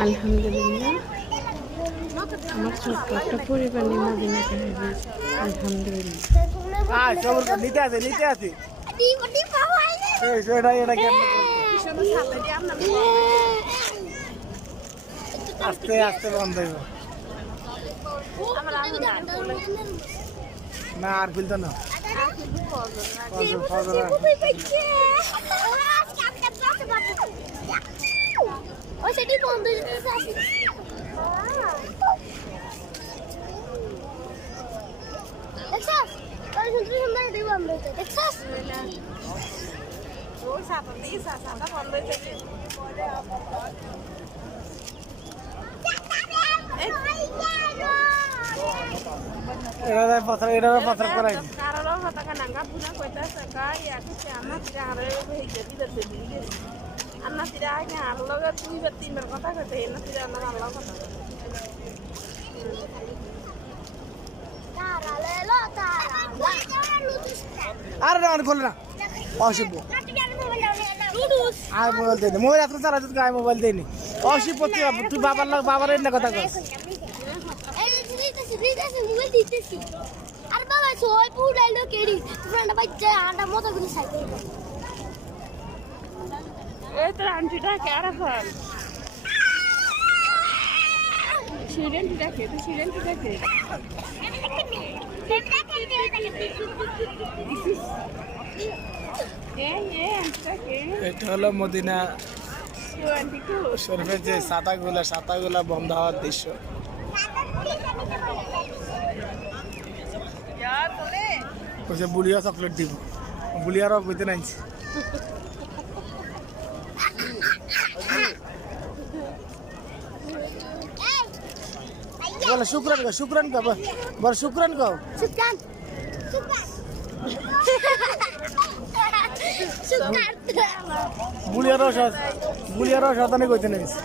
আলহামদুলিল্লাহ আমার ছোট্ট একটা পরিবার নিয়ে মদিনাতে হয়েছে আলহামদুলিল্লাহ। নিতে আছে আস্তে আস্তে বন্ধ হইব না আর খুলতো না সেটি বন্ধ এটা পাথর করাই আরে না খোল না অশুভ আর মোবাইল দেয়নি মোবাইল এত চালা গায়ে মোবাইল দেয়নি অশুভ তুই বাবার এনে কথা কর আর বাবা সবাই পুরাইলো কেডি ফ্রেন্ড বাচ্চা আন্ডা মতো করে সাইকেল এই তো আন্টিটা কেরা ফল সিডেন্টটা কে তুই সিডেন্টটা কে এটা হলো মদিনা শরীফের যে ছাতাগুলা বন্ধ হওয়ার দৃশ্য বুলিয়া চকলেট দিব বুলিয়ারও বুঝতে নাইছি বলে শুক্রান কব বল শুক্রান কব বুলিয়ারও সাতানে কইতে নাইছি